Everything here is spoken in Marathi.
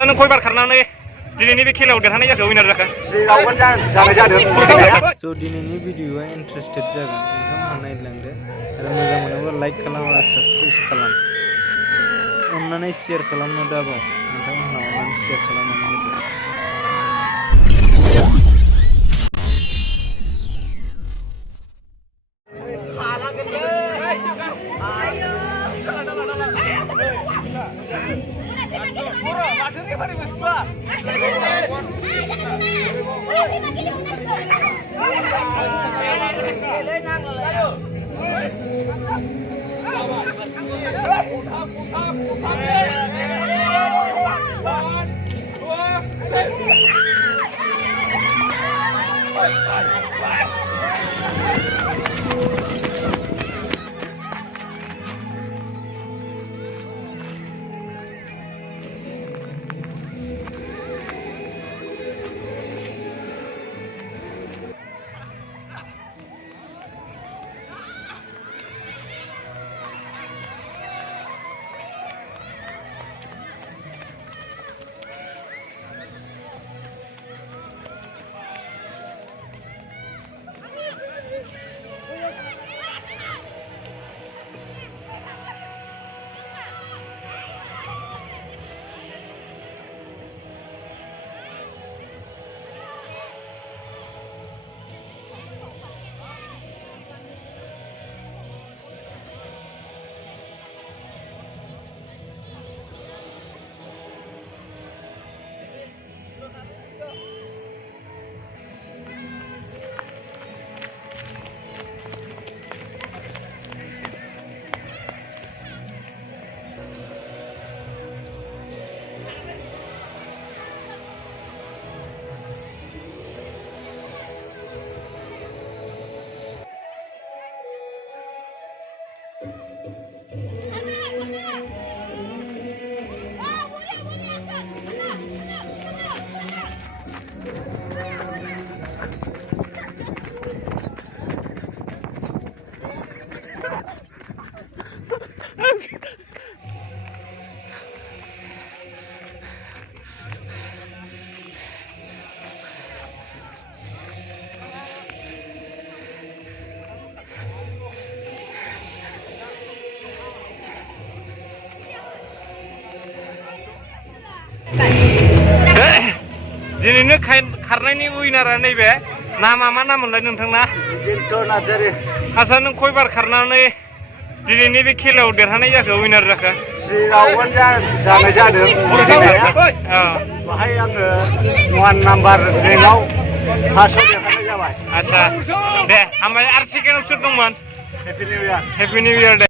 नों खयबार खारनानै दिनैनि बे खेलायाव देरहानाय जाखो विनार जाखो? जानाय जादों। स' दिनैनि भिडिअआ इन्टारेस्टेड जागोन नोंथांमोनहा नायलांदो आरो मोजां मोनोबा लाइक खालाम आरो साबसक्राइब खालाम। अननानै शेयार खालामनो दाबाव नोंथांमोनहा अननानै शेयार खालामनानै होदो। दिनैनो खारनायनि विनारा नैबे नामा मा नाम मोनलाय नोंथांना? नार्जारि। आसा नों खयबार खारनानै दिनैनि बे खेलायाव देरहानाय जाखो विनार जाखो? सिगाङावनो जानाय जादों। बाहाय आङो 1 नाम्बार रेंकआव फार्स्टआव देरहानाय जाबाय। आच्छा दे ओमफ्राय आरो सेकेन्डआव सोर दंमोन? Happy new year. Happy new year दे।